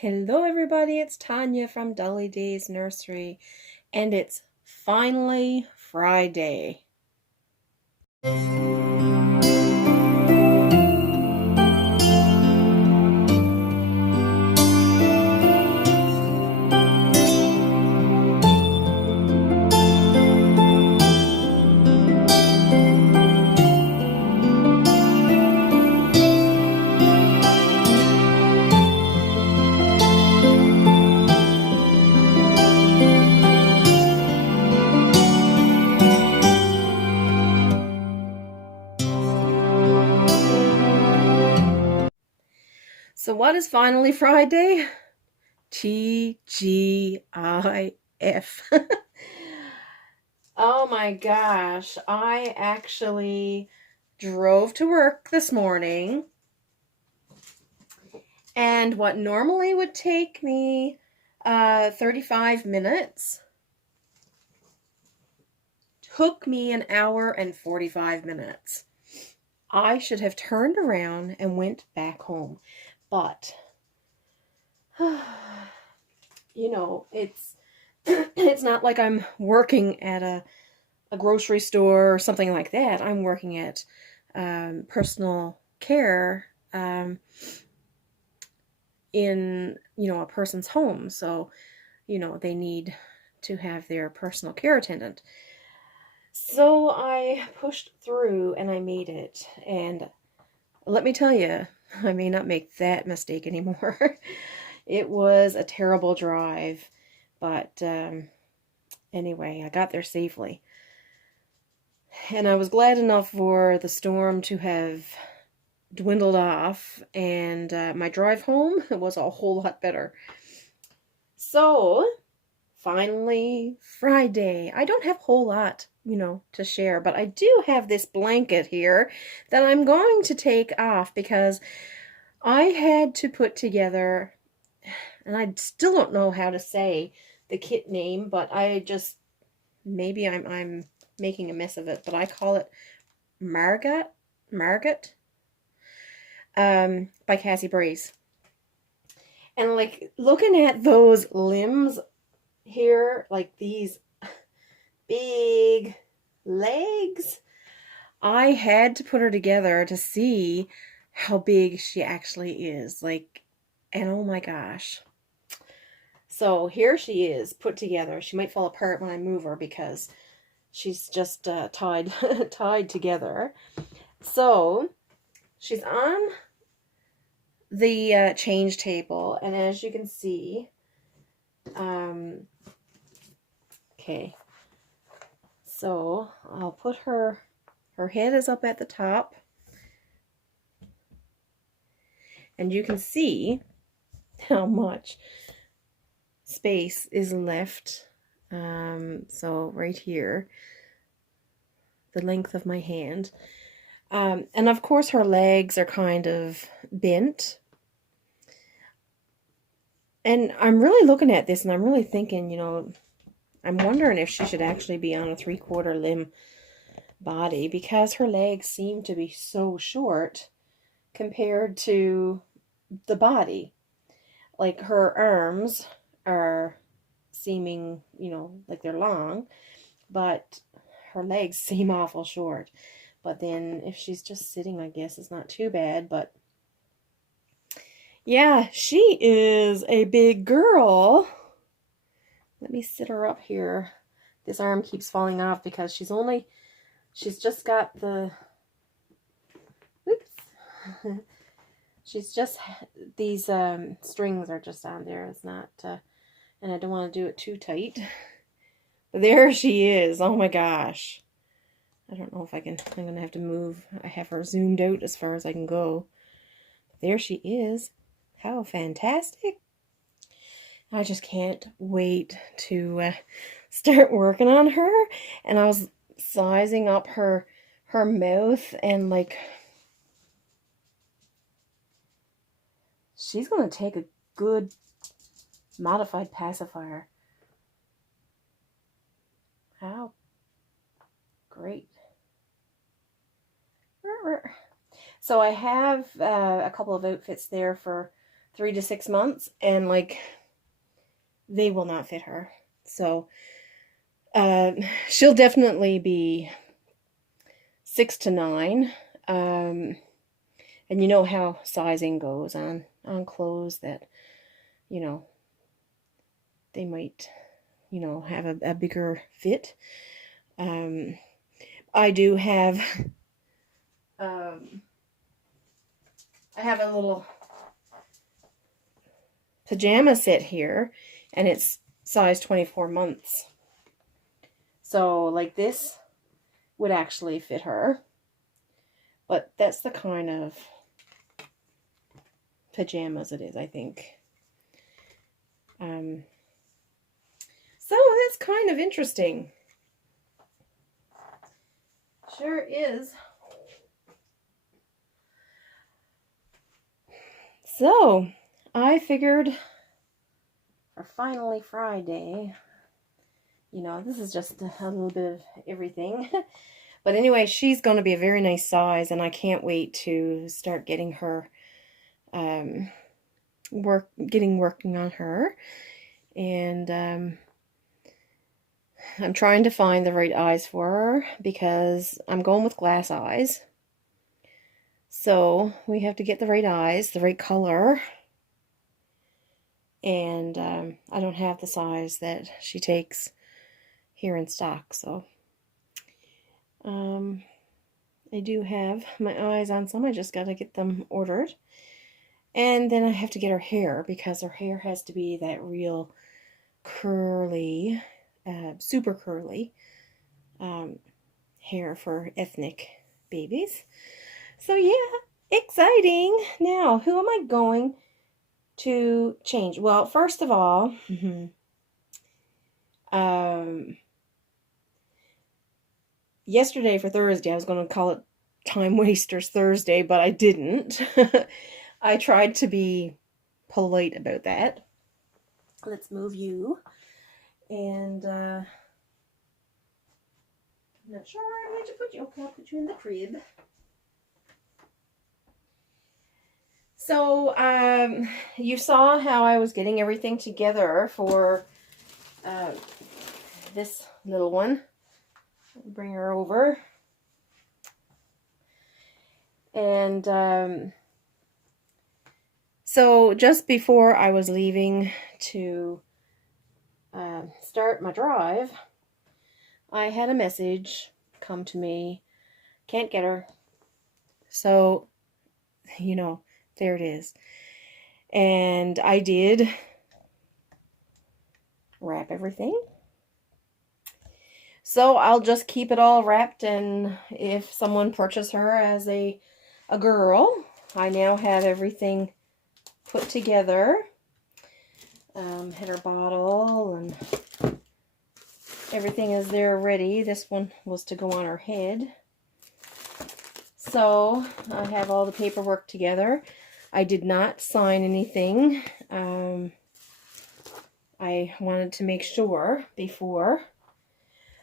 Hello everybody, it's Tanya from Dolly Day's Nursery, and it's finally Friday. So what is finally Friday? TGIF. Oh my gosh, I actually drove to work this morning, and what normally would take me 35 minutes took me an hour and 45 minutes. I should have turned around and went back home. But, you know, it's not like I'm working at a grocery store or something like that. I'm working at personal care in, a person's home. So, they need to have their personal care attendant. So I pushed through and I made it. And let me tell you, I may not make that mistake anymore. It was a terrible drive, but anyway, I got there safely. And I was glad enough for the storm to have dwindled off, and my drive home was a whole lot better. So, finally, Friday. I don't have a whole lot, to share, but I do have this blanket here that I'm going to take off because I had to put together, and I still don't know how to say the kit name, but maybe I'm making a mess of it, but I call it Margot by Cassie Breeze. And like looking at those limbs here, like these big legs, I had to put her together to see how big she actually is. And oh my gosh. So here she is put together. She might fall apart when I move her because she's just tied together. So she's on the change table, and as you can see, okay, so I'll put her head is up at the top, and you can see how much space is left. So right here, the length of my hand. And of course her legs are kind of bent. And I'm really looking at this and I'm really thinking, I'm wondering if she should actually be on a 3/4 limb body because her legs seem to be so short compared to the body. Like her arms are seeming, like they're long, but her legs seem awful short. But then if she's just sitting, I guess it's not too bad. But yeah, she is a big girl. Let me sit her up here. This arm keeps falling off because she's just got the, oops. She's just, these strings are just on there. It's not, and I don't want to do it too tight. But there she is. Oh my gosh. I don't know if I'm going to have to move. I have her zoomed out as far as I can go. There she is. How fantastic. I just can't wait to start working on her. And I was sizing up her mouth, and like, she's going to take a good modified pacifier. How great. So I have a couple of outfits there for 3 to 6 months, and like they will not fit her. So she'll definitely be 6 to 9. And you know how sizing goes on clothes, that, you know, they might, you know, have a bigger fit. I do have, I have a little pajama set here, and it's size 24 months. So like this would actually fit her. But that's the kind of pajamas it is, I think. So that's kind of interesting. Sure is. So I figured for Finally Friday, you know, this is just a little bit of everything. But anyway, she's going to be a very nice size, and I can't wait to start getting her, working on her. And I'm trying to find the right eyes for her, because I'm going with glass eyes. So we have to get the right eyes, the right color. And I don't have the size that she takes here in stock, so I do have my eyes on some. I just got to get them ordered. And then I have to get her hair, because her hair has to be that real curly, super curly hair for ethnic babies. So yeah, exciting. Now, who am I going to change? Well, first of all, yesterday for Thursday, I was going to call it Time Wasters Thursday, but I didn't. I tried to be polite about that. Let's move you. And I'm not sure where I'm going to put you. Okay, I'll put you in the crib. So, you saw how I was getting everything together for this little one. I'll bring her over. And so just before I was leaving to start my drive, I had a message come to me. Can't get her. So, you know, there it is. And I did wrap everything. So I'll just keep it all wrapped, and if someone purchases her as a girl, I now have everything put together. Header bottle and everything is there ready. This one was to go on her head. So I have all the paperwork together. I did not sign anything. I wanted to make sure before.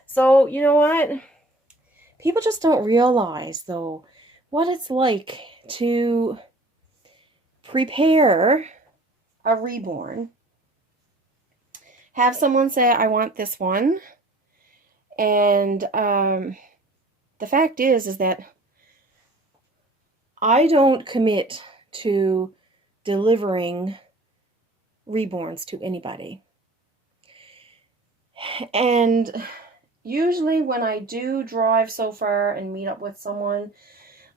So, you know what? People just don't realize, though, what it's like to prepare a reborn. Have someone say, I want this one. And the fact is that I don't commit to delivering reborns to anybody. And usually when I do drive so far and meet up with someone,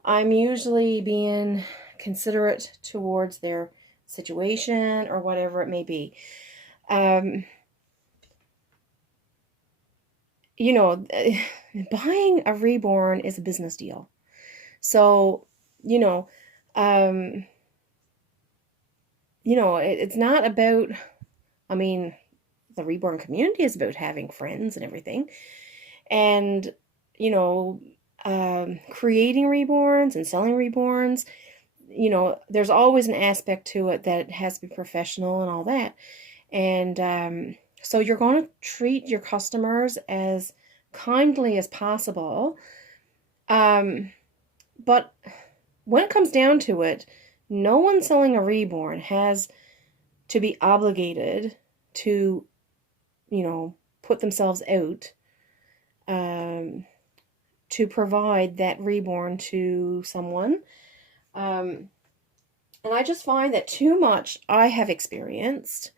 I'm usually being considerate towards their situation or whatever it may be. You know, buying a reborn is a business deal. So, you know, it's not about, I mean, the reborn community is about having friends and everything. And, you know, creating reborns and selling reborns, you know, there's always an aspect to it that it has to be professional and all that. And so you're going to treat your customers as kindly as possible. But when it comes down to it, No one selling a reborn has to be obligated to, put themselves out to provide that reborn to someone. And I just find that too much I have experienced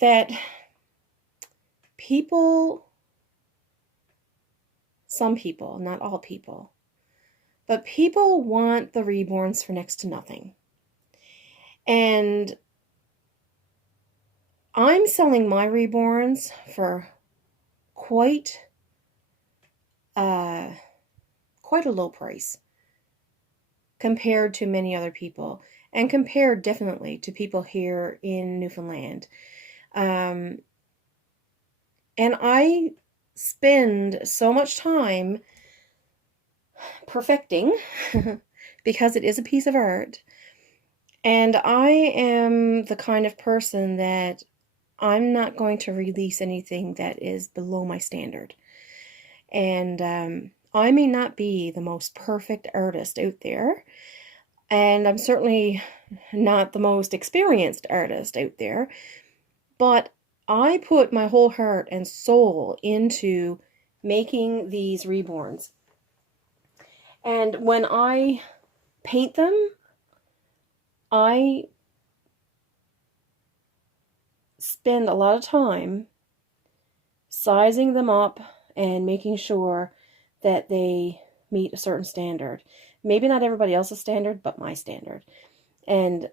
that people, some people, not all people, but people want the reborns for next to nothing. And I'm selling my reborns for quite a low price compared to many other people, and compared definitely to people here in Newfoundland. And I spend so much time perfecting because it is a piece of art. And I am the kind of person that I'm not going to release anything that is below my standard. And I may not be the most perfect artist out there, and I'm certainly not the most experienced artist out there, but I put my whole heart and soul into making these reborns. And when I paint them, I spend a lot of time sizing them up and making sure that they meet a certain standard. Maybe not everybody else's standard, but my standard. And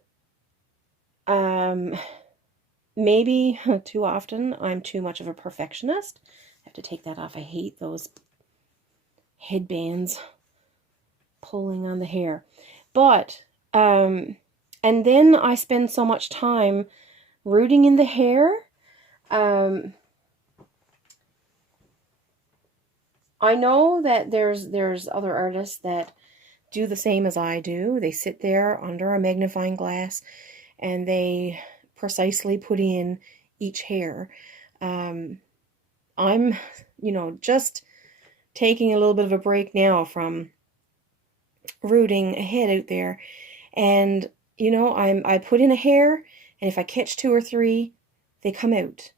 maybe too often I'm too much of a perfectionist. I have to take that off. I hate those headbands pulling on the hair. But, and then I spend so much time rooting in the hair. I know that there's other artists that do the same as I do. They sit there under a magnifying glass and they precisely put in each hair. I'm, just taking a little bit of a break now from rooting a head out there. And, I put in a hair, and if I catch 2 or 3, they come out.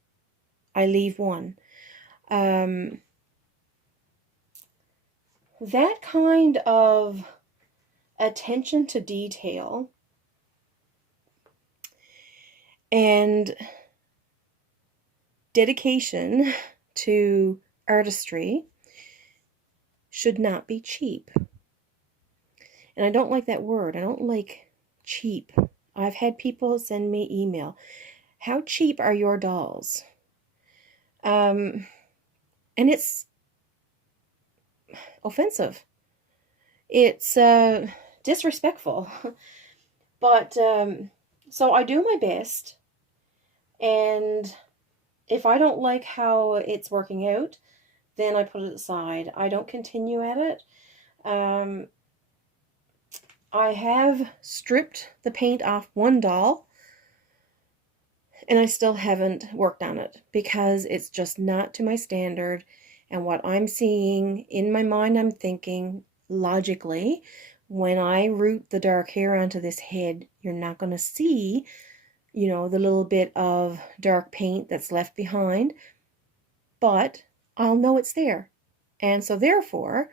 I leave one. That kind of attention to detail and dedication to artistry should not be cheap. And I don't like that word. I don't like cheap. I've had people send me email. How cheap are your dolls? And it's offensive. It's disrespectful. But so I do my best, and if I don't like how it's working out, then I put it aside. I don't continue at it. I have stripped the paint off one doll, and I still haven't worked on it because it's just not to my standard. And what I'm seeing in my mind, I'm thinking logically, when I root the dark hair onto this head, you're not going to see, the little bit of dark paint that's left behind, but I'll know it's there. And so therefore,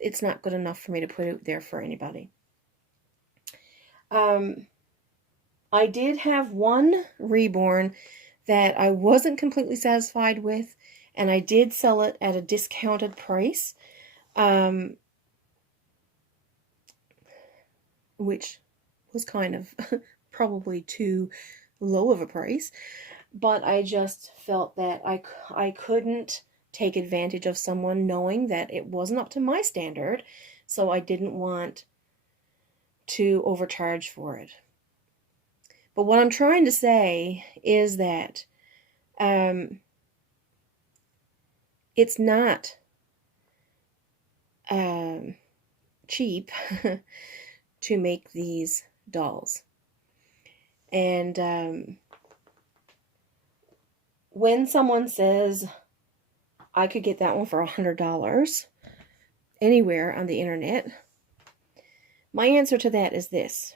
it's not good enough for me to put out there for anybody. I did have one reborn that I wasn't completely satisfied with, and I did sell it at a discounted price, which was kind of probably too low of a price, but I just felt that I couldn't take advantage of someone knowing that it wasn't up to my standard, so I didn't want to overcharge for it. But what I'm trying to say is that it's not cheap to make these dolls. And when someone says, I could get that one for $100 anywhere on the internet, My answer to that is this.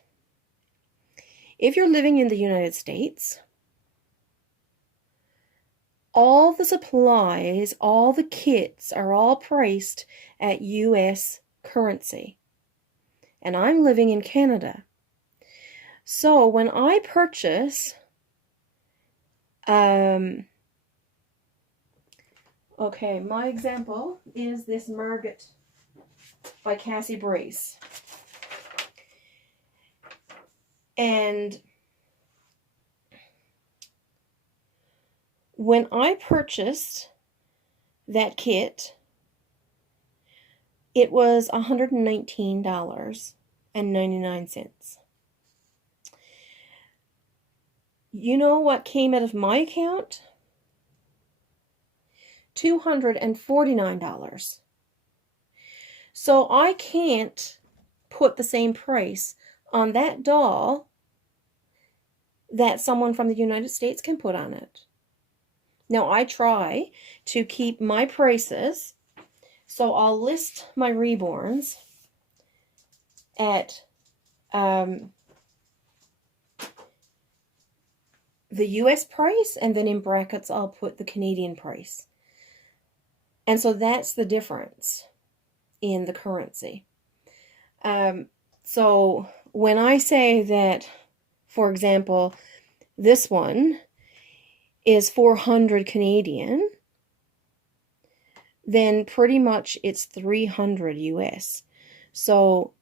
If you're living in the United States, all the supplies, all the kits are all priced at US currency. And I'm living in Canada. So when I purchase, okay, my example is this Margot by Cassie Brace. And when I purchased that kit, it was $119.99. You know what came out of my account? $249. So I can't put the same price on that doll that someone from the United States can put on it. Now, I try to keep my prices, so I'll list my reborns at the US price, and then in brackets I'll put the Canadian price. And so that's the difference in the currency. So when I say that, for example, this one is 400 Canadian, then pretty much it's 300 US. So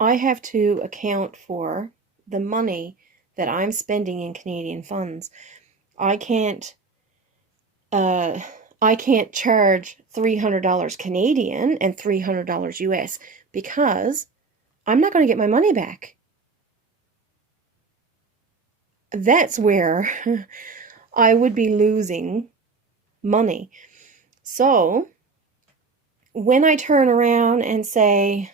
I have to account for the money that I'm spending in Canadian funds. I can't charge $300 Canadian and $300 US because I'm not going to get my money back. That's where I would be losing money. So when I turn around and say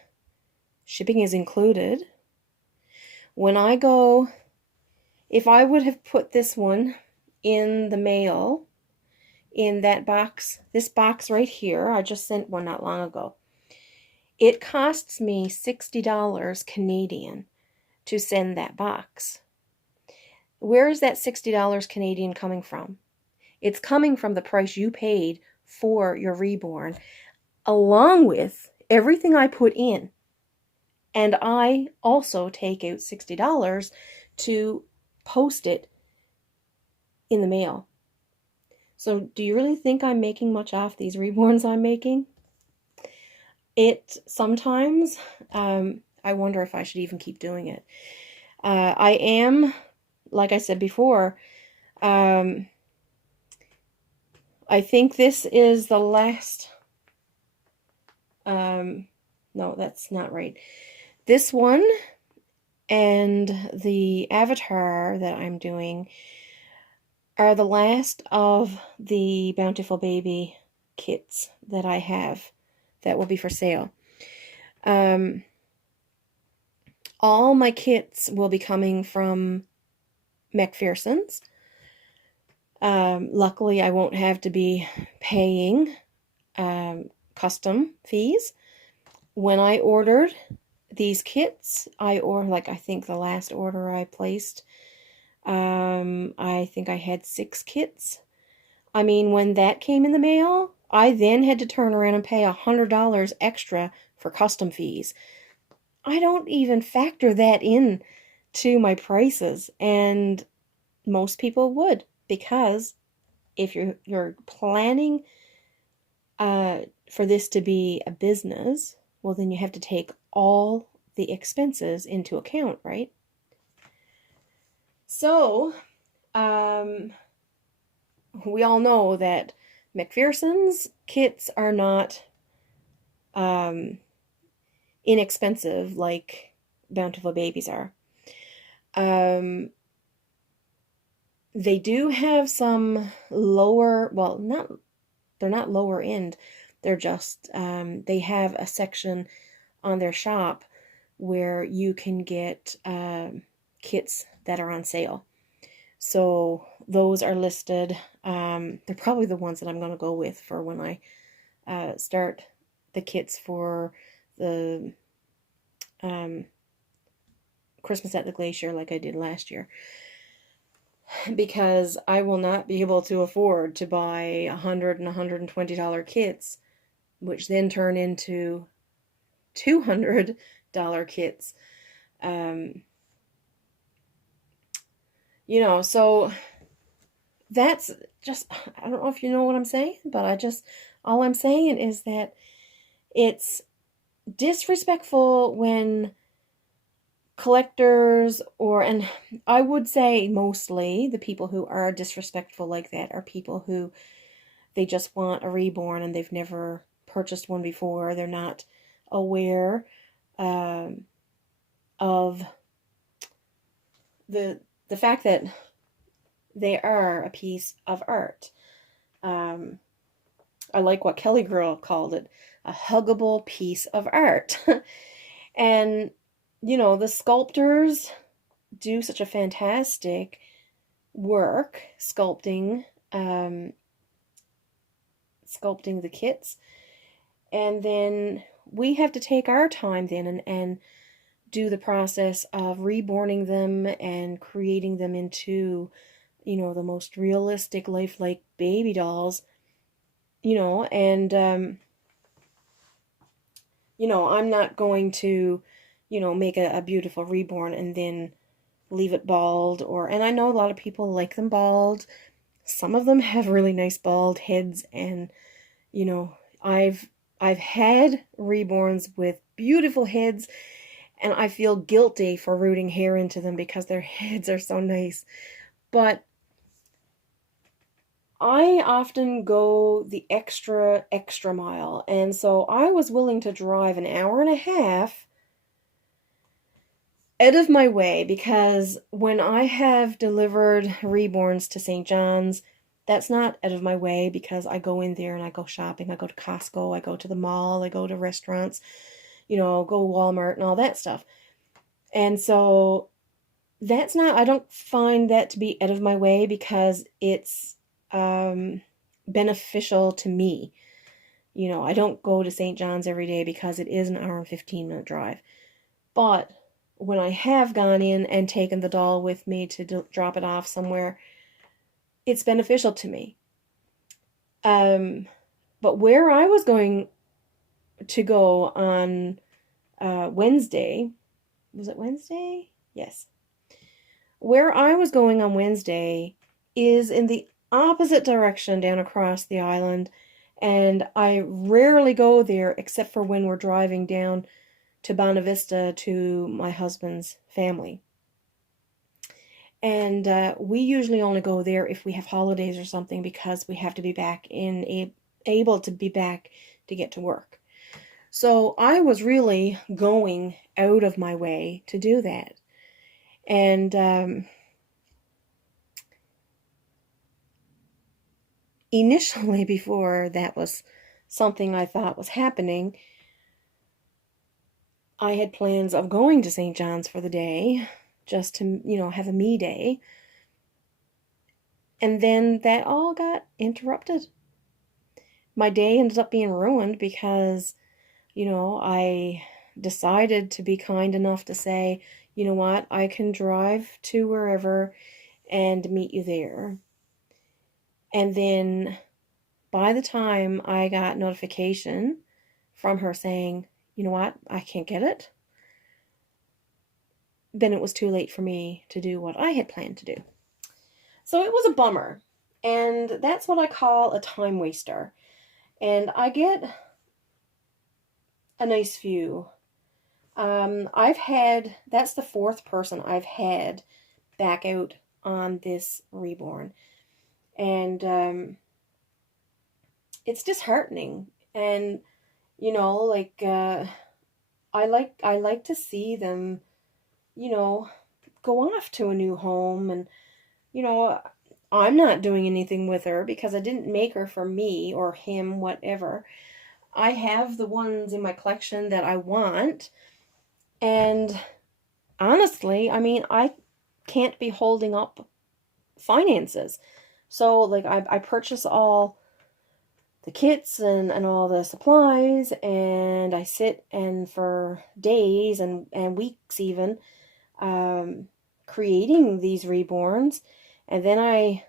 shipping is included, when I go, if I would have put this one in the mail, in that box, this box right here, I just sent one not long ago, it costs me $60 Canadian to send that box. Where is that $60 Canadian coming from? It's coming from the price you paid for your reborn, along with everything I put in. And I also take out $60 to post it in the mail. So do you really think I'm making much off these reborns I'm making? It sometimes, I wonder if I should even keep doing it. I am, like I said before, I think this is the last, no, that's not right. This one and the avatar that I'm doing are the last of the Bountiful Baby kits that I have that will be for sale. All my kits will be coming from McPherson's. Luckily, I won't have to be paying custom fees. When I ordered these kits, I think the last order I placed, I think I had 6 kits. I mean, when that came in the mail, I then had to turn around and pay $100 extra for custom fees. I don't even factor that in to my prices, and most people would, because if you're planning for this to be a business, well, then you have to take all the expenses into account, right? So, we all know that McPherson's kits are not inexpensive like Bountiful Babies are. They do have some lower, well, they're not lower end. They're just, they have a section on their shop where you can get kits that are on sale. So those are listed. They're probably the ones that I'm going to go with for when I start the kits for the Christmas at the Glacier like I did last year, because I will not be able to afford to buy $100 and $120 kits, which then turn into $200 kits. So that's just, I don't know if you know what I'm saying, but all I'm saying is that it's disrespectful when collectors, and I would say mostly the people who are disrespectful like that are people who, they just want a reborn and they've never purchased one before. They're not aware of the fact that they are a piece of art. I like what Kelly Girl called it, a huggable piece of art. And, the sculptors do such a fantastic work sculpting the kits. And then we have to take our time then and do the process of reborning them and creating them into, the most realistic, lifelike baby dolls, and, I'm not going to, make a beautiful reborn and then leave it bald, and I know a lot of people like them bald. Some of them have really nice bald heads, and, I've had reborns with beautiful heads, and I feel guilty for rooting hair into them because their heads are so nice. But I often go the extra mile, and so I was willing to drive an hour and a half out of my way, because when I have delivered reborns to St. John's, that's not out of my way, because I go in there and I go shopping. I go to Costco, I go to the mall, I go to restaurants, go to Walmart and all that stuff. And so I don't find that to be out of my way, because it's beneficial to me. I don't go to St. John's every day because it is an hour and 15-minute drive. But when I have gone in and taken the doll with me to drop it off somewhere, it's beneficial to me. But where I was going to go on Wednesday, was it Wednesday? Yes. Where I was going on Wednesday is in the opposite direction down across the island, and I rarely go there except for when we're driving down to Bonavista to my husband's family. And we usually only go there if we have holidays or something, because we have to be back able to be back to get to work. So I was really going out of my way to do that. And initially, before that was something I thought was happening, I had plans of going to St. John's for the day, just to, have a me day. And then that all got interrupted. My day ended up being ruined because, I decided to be kind enough to say, you know what, I can drive to wherever and meet you there. And then by the time I got notification from her saying, you know what, I can't get it, then it was too late for me to do what I had planned to do. So it was a bummer. And that's what I call a time waster. And I get a nice few. That's the fourth person I've had back out on this reborn. And it's disheartening. And, I like to see them, go off to a new home. And, I'm not doing anything with her because I didn't make her for me or him, whatever. I have the ones in my collection that I want. And honestly, I can't be holding up finances. So, I purchase all the kits and all the supplies, and I sit and for days and weeks even, creating these reborns, and then I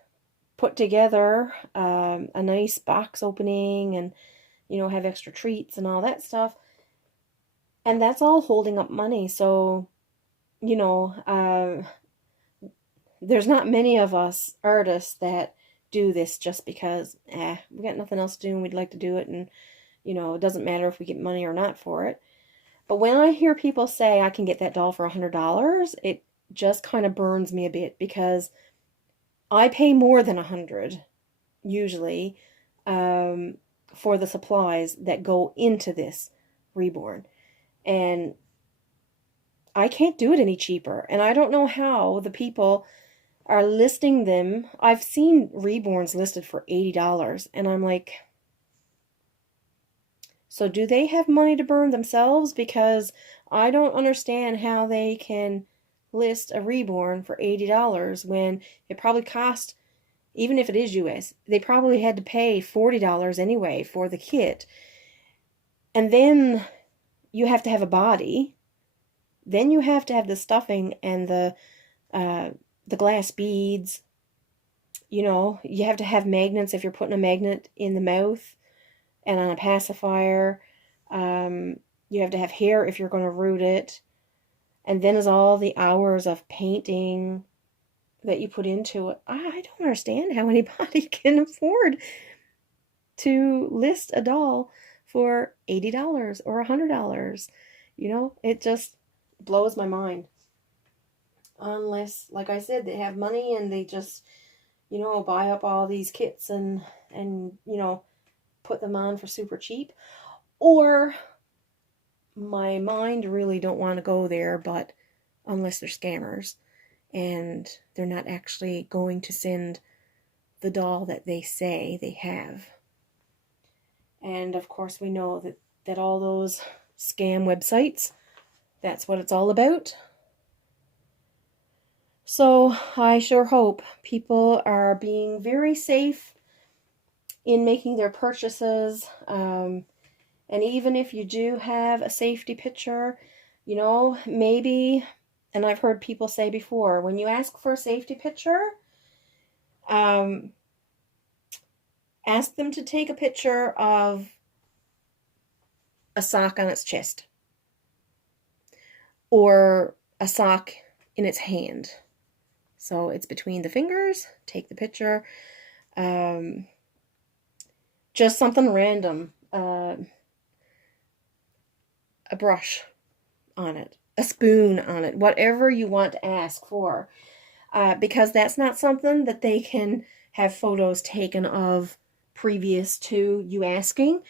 put together a nice box opening and, have extra treats and all that stuff. And that's all holding up money. So, there's not many of us artists that do this just because, we got nothing else to do and we'd like to do it. And, it doesn't matter if we get money or not for it. But when I hear people say I can get that doll for $100, it just kind of burns me a bit, because I pay more than $100 usually, for the supplies that go into this reborn. And I can't do it any cheaper. And I don't know how the people are listing them. I've seen reborns listed for $80, and I'm like, so do they have money to burn themselves? Because I don't understand how they can list a reborn for $80 when it probably cost, even if it is US, they probably had to pay $40 anyway for the kit. And then you have to have a body. Then you have to have the stuffing and the glass beads. You have to have magnets if you're putting a magnet in the mouth and on a pacifier. You have to have hair if you're going to root it. And then is all the hours of painting that you put into it. I don't understand how anybody can afford to list a doll for $80 or $100. It just blows my mind. Unless, like I said, they have money and they just, buy up all these kits and put them on for super cheap. Or my mind really don't want to go there, but unless they're scammers and they're not actually going to send the doll that they say they have. And of course we know that all those scam websites, that's what it's all about. So I sure hope people are being very safe in making their purchases. And even if you do have a safety picture, maybe, and I've heard people say before, when you ask for a safety picture, ask them to take a picture of a sock on its chest or a sock in its hand. So it's between the fingers. Take the picture. Just something random. A brush on it. A spoon on it. Whatever you want to ask for. Because that's not something that they can have photos taken of previous to you asking.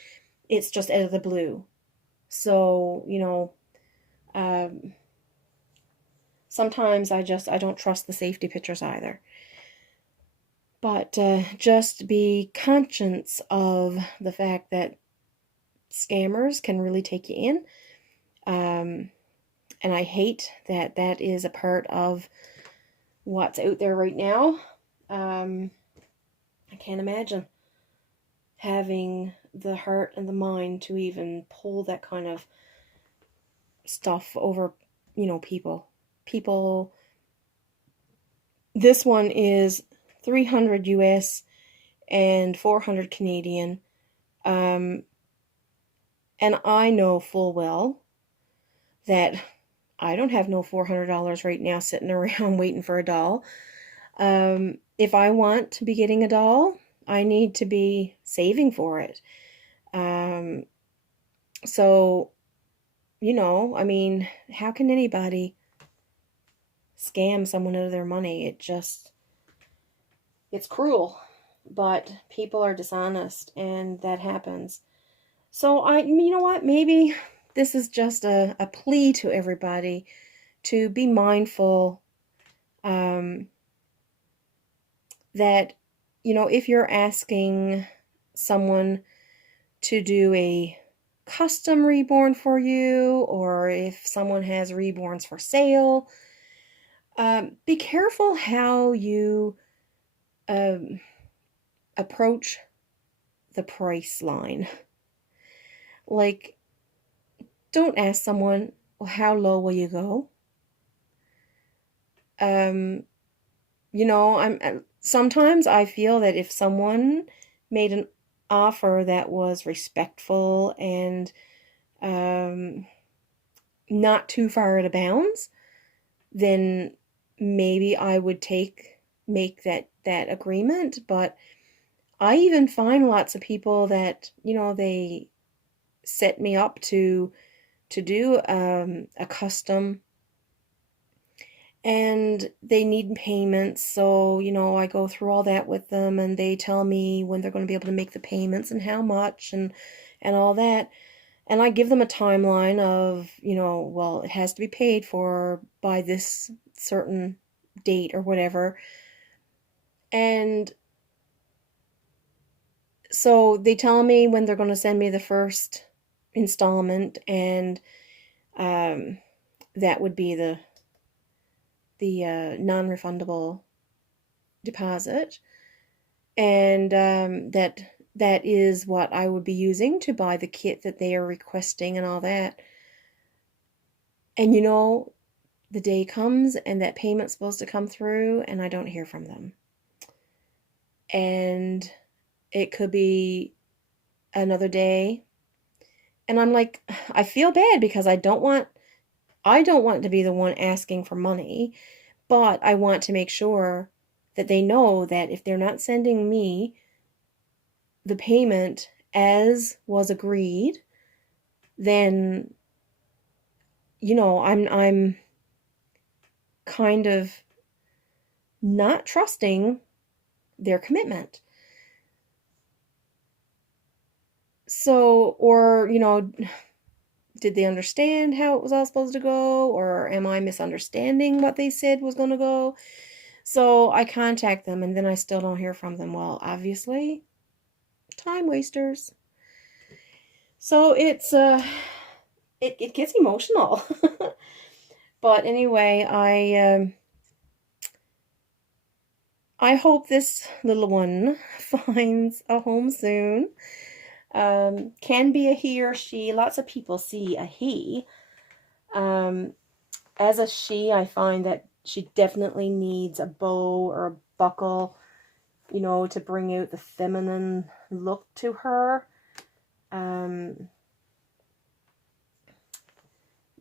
It's just out of the blue. So, sometimes I don't trust the safety pictures either. But just be conscious of the fact that scammers can really take you in. And I hate that is a part of what's out there right now. I can't imagine having the heart and the mind to even pull that kind of stuff over, people. This one is $300 US and $400 Canadian. And I know full well that I don't have no $400 right now sitting around waiting for a doll. If I want to be getting a doll, I need to be saving for it. So, how can anybody scam someone out of their money? It's cruel, but people are dishonest, and that happens. So you know what, maybe this is just a plea to everybody to be mindful, that, if you're asking someone to do a custom reborn for you, or if someone has reborns for sale, be careful how you approach the price line. Like, don't ask someone, well, how low will you go? Sometimes I feel that if someone made an offer that was respectful and not too far out of bounds, then maybe I would make that agreement. But I even find lots of people that, they set me up to do a custom, and they need payments. So, I go through all that with them, and they tell me when they're going to be able to make the payments and how much and all that. And I give them a timeline of, well, it has to be paid for by this certain date or whatever. And so they tell me when they're going to send me the first installment, and that would be the non-refundable deposit, and that is what I would be using to buy the kit that they are requesting and all that. And the day comes and that payment's supposed to come through, and I don't hear from them. And it could be another day, and I'm like, I feel bad because I don't want to be the one asking for money, but I want to make sure that they know that if they're not sending me the payment as was agreed, then I'm kind of not trusting their commitment. So, or did they understand how it was all supposed to go, or am I misunderstanding what they said was going to go? So I contact them, and then I still don't hear from them. Well, obviously, time wasters. So it's it gets emotional. But anyway, I hope this little one finds a home soon. Can be a he or she. Lots of people see a he. As a she, I find that she definitely needs a bow or a buckle, to bring out the feminine look to her.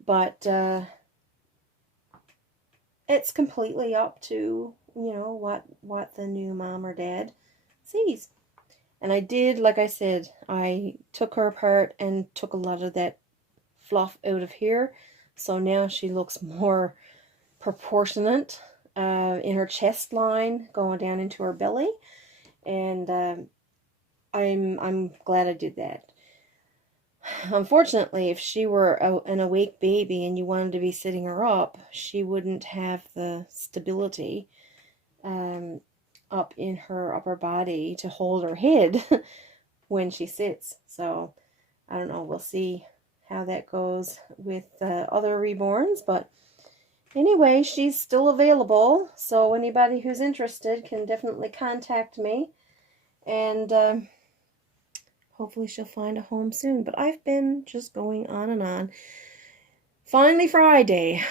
But it's completely up to, what the new mom or dad sees. And I did, like I said, I took her apart and took a lot of that fluff out of here. So now she looks more proportionate in her chest line, going down into her belly. And I'm glad I did that. Unfortunately, if she were an awake baby and you wanted to be sitting her up, she wouldn't have the stability up in her upper body to hold her head when she sits. So I don't know, we'll see how that goes with other reborns. But anyway, she's still available, so anybody who's interested can definitely contact me, and hopefully she'll find a home soon. But I've been just going on and on. Finally Friday.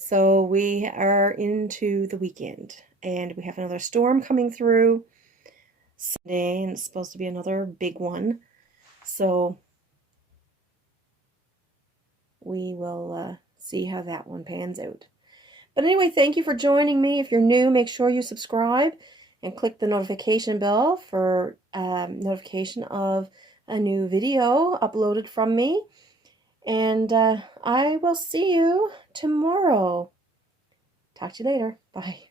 So we are into the weekend, and we have another storm coming through Sunday, and it's supposed to be another big one. So we will see how that one pans out. But anyway, thank you for joining me. If you're new, make sure you subscribe and click the notification bell for notification of a new video uploaded from me. And I will see you tomorrow. Talk to you later. Bye.